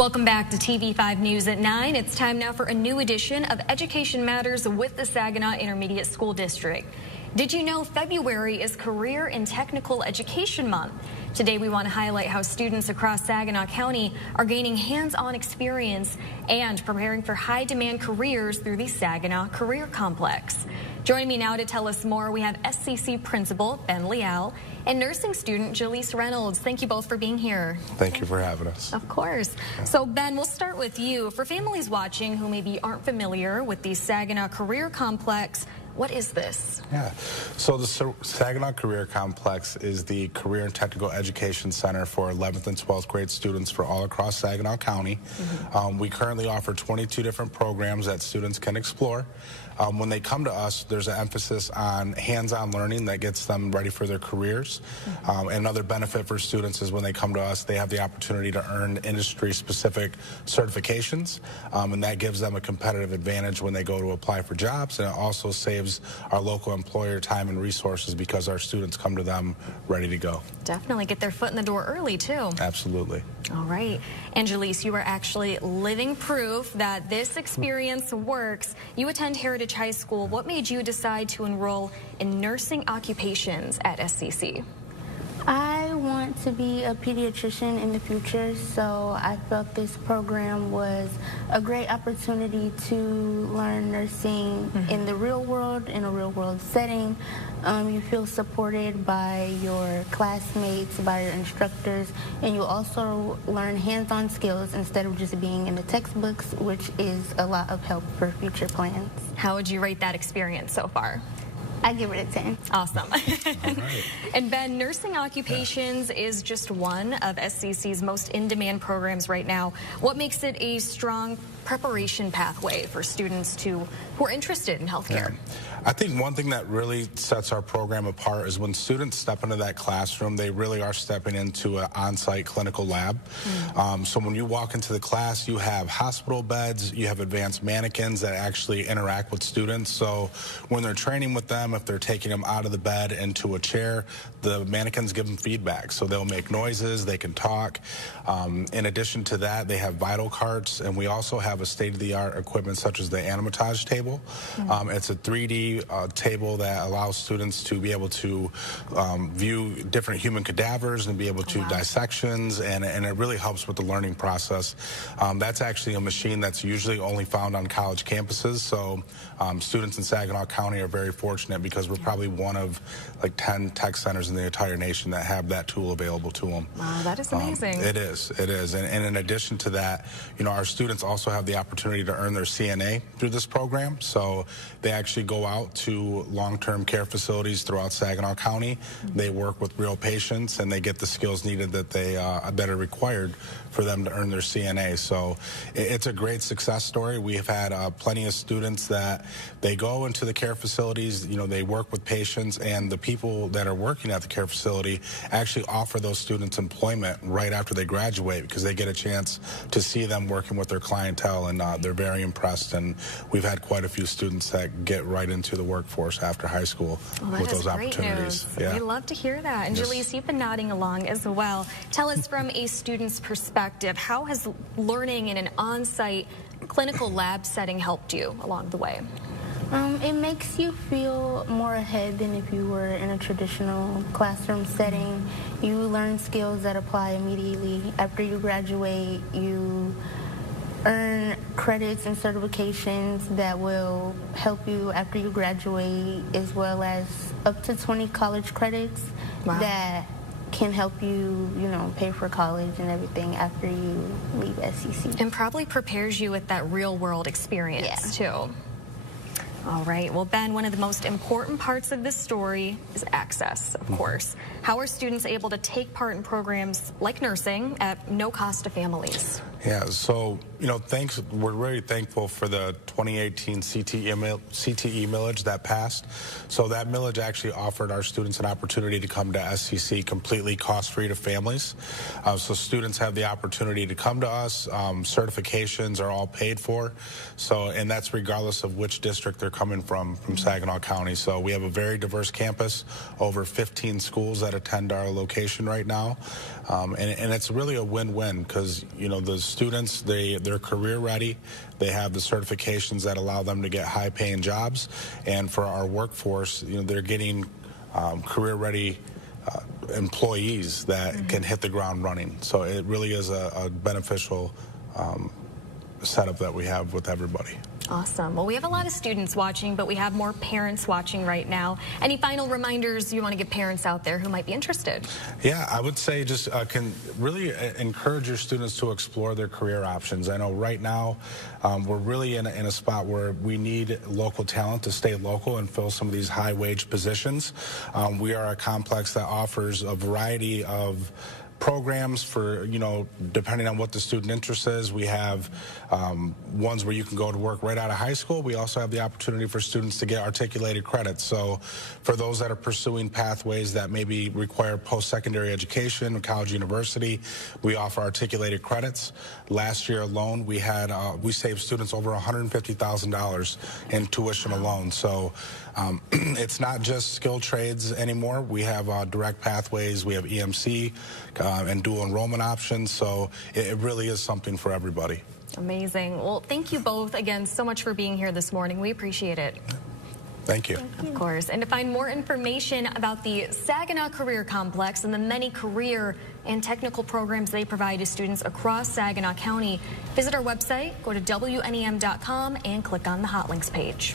Welcome back to TV5 News at 9. It's time now for a new edition of Education Matters with the Saginaw Intermediate School District. Did you know February is Career and Technical Education Month? Today we want to highlight how students across Saginaw County are gaining hands-on experience and preparing for high-demand careers through the Saginaw Career Complex. Joining me now to tell us more, we have SCC Principal Ben Leal and nursing student Jaleese Reynolds. Thank you both for being here. Thank you for having us. Of course. So Ben, we'll start with you. For families watching who maybe aren't familiar with the Saginaw Career Complex, what is this? Yeah, so the Saginaw Career Complex is the Career and Technical Education Center for 11th and 12th grade students for all across Saginaw County. We currently offer 22 different programs that students can explore. When they come to us, there's an emphasis on hands-on learning that gets them ready for their careers. Another benefit for students is when they come to us, they have the opportunity to earn industry-specific certifications, and that gives them a competitive advantage when they go to apply for jobs, and it also saves our local employer time and resources because our students come to them ready to go. Definitely get their foot in the door early, too. Absolutely. All right. And Jaleese, you are actually living proof that this experience works. You attend Heritage High School. What made you decide to enroll in nursing occupations at SCC? I want to be a pediatrician in the future, so I felt this program was a great opportunity to learn nursing in the real world, in a real world setting. You feel supported by your classmates, by your instructors, and you also learn hands-on skills instead of just being in the textbooks, which is a lot of help for future plans. How would you rate that experience so far? I give it a 10. Awesome. All right. And Ben, nursing occupations is just one of SCC's most in-demand programs right now. What makes it a strong preparation pathway for students who are interested in healthcare? Yeah. I think one thing that really sets our program apart is when students step into that classroom, they really are stepping into an on-site clinical lab. So when you walk into the class, you have hospital beds, you have advanced mannequins that actually interact with students. So when they're training with them, if they're taking them out of the bed into a chair, the mannequins give them feedback. So they'll make noises, they can talk. In addition to that, they have vital carts, and we also have a state-of-the-art equipment such as the animatage table. It's a 3D table that allows students to be able to view different human cadavers and be able to dissections, and it really helps with the learning process. That's actually a machine that's usually only found on college campuses, so students in Saginaw County are very fortunate because we're probably one of like 10 tech centers in the entire nation that have that tool available to them. Wow, that is amazing. It is. And in addition to that, you know, our students also have the opportunity to earn their CNA through this program. So they actually go out to long-term care facilities throughout Saginaw County. They work with real patients, and they get the skills needed that that are required for them to earn their CNA. So it's a great success story. We have had plenty of students that they go into the care facilities, you know, they work with patients, and the people that are working at the care facility actually offer those students employment right after they graduate because they get a chance to see them working with their clientele, and they're very impressed. And we've had quite a few students that get right into the workforce after high school with those opportunities. Yeah. We love to hear that. And Jaleese, you've been nodding along as well. Tell us from a student's perspective, how has learning in an on-site clinical lab setting helped you along the way? It makes you feel more ahead than if you were in a traditional classroom setting. You learn skills that apply immediately. After you graduate, you earn credits and certifications that will help you after you graduate, as well as up to 20 college credits that can help you, you know, pay for college and everything after you leave SCC. And probably prepares you with that real world experience too. All right. Well, Ben, one of the most important parts of this story is access, of course. How are students able to take part in programs like nursing at no cost to families? Yeah, so, you know, we're very thankful for the 2018 CTE millage that passed. So that millage actually offered our students an opportunity to come to SCC completely cost-free to families. So students have the opportunity to come to us. Certifications are all paid for. So, and that's regardless of which district they're coming from Saginaw County. So we have a very diverse campus, over 15 schools that attend our location right now. And it's really a win-win because, you know, the students, they're career ready. They have the certifications that allow them to get high-paying jobs, and for our workforce, they're getting career-ready employees that can hit the ground running. So it really is a beneficial setup that we have with everybody. Awesome. Well, we have a lot of students watching, but we have more parents watching right now. Any final reminders you want to give parents out there who might be interested? Yeah, I would say just can really encourage your students to explore their career options. I know right now we're really in a spot where we need local talent to stay local and fill some of these high-wage positions. We are a complex that offers a variety of programs for, depending on what the student interest is. We have ones where you can go to work right out of high school. We also have the opportunity for students to get articulated credits. So for those that are pursuing pathways that maybe require post-secondary education, college, university, we offer articulated credits. Last year alone, we saved students over $150,000 in tuition alone. So it's not just skilled trades anymore. We have direct pathways. We have EMC and dual enrollment options. So it really is something for everybody. Amazing. Well, thank you both again so much for being here this morning. We appreciate it. Thank you. Of course. And to find more information about the Saginaw Career Complex and the many career and technical programs they provide to students across Saginaw County, visit our website, go to WNEM.com, and click on the Hot Links page.